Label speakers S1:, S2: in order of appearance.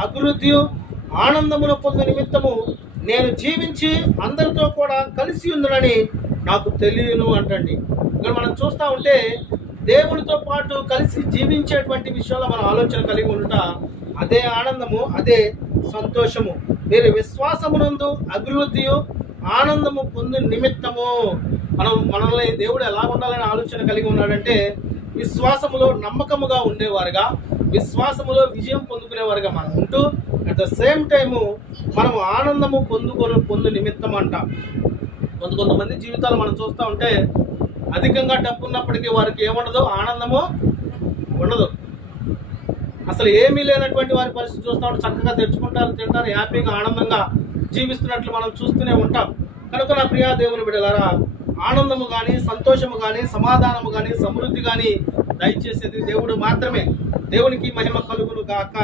S1: అభివృద్ధి ఆనందమును పొందు నిమిత్తము నేను జీవించి అందరితో కూడా కలిసి ఉందని నాకు తెలియను అంటండి. ఇక్కడ మనం చూస్తూ ఉంటే దేవునితో పాటు కలిసి జీవించేటువంటి విషయంలో మనం ఆలోచన కలిగి ఉంట అదే ఆనందము అదే సంతోషము. మీరు విశ్వాసమునందు అభివృద్ధి ఆనందము పొందు నిమిత్తము. మనం మనల్ని దేవుడు ఎలా ఉండాలని ఆలోచన కలిగి ఉన్నాడంటే విశ్వాసములో నమ్మకముగా ఉండేవారుగా. విశ్వాసములో విజయం పొందుకునేవారుగా మనం ఉంటూ అట్ ద సేమ్ టైము మనం ఆనందము పొందుకొని పొందు నిమిత్తం అంటాం. కొంత కొంతమంది జీవితాలు మనం చూస్తూ ఉంటే అధికంగా డబ్బు ఉన్నప్పటికీ వారికి ఏముండదు? ఆనందము ఉండదు. అసలు ఏమీ లేనటువంటి వారి పరిస్థితి చూస్తూ ఉంటే చక్కగా తెచ్చుకుంటారు తింటారు హ్యాపీగా ఆనందంగా జీవిస్తున్నట్లు మనం చూస్తూనే ఉంటాం. కనుక నా ప్రియా దేవుని బిడలారా ఆనందము కానీ సంతోషము కానీ సమాధానము కానీ సమృద్ధి కానీ దయచేసేది దేవుడు మాత్రమే. దేవునికి మహిమ కలుగును గాక.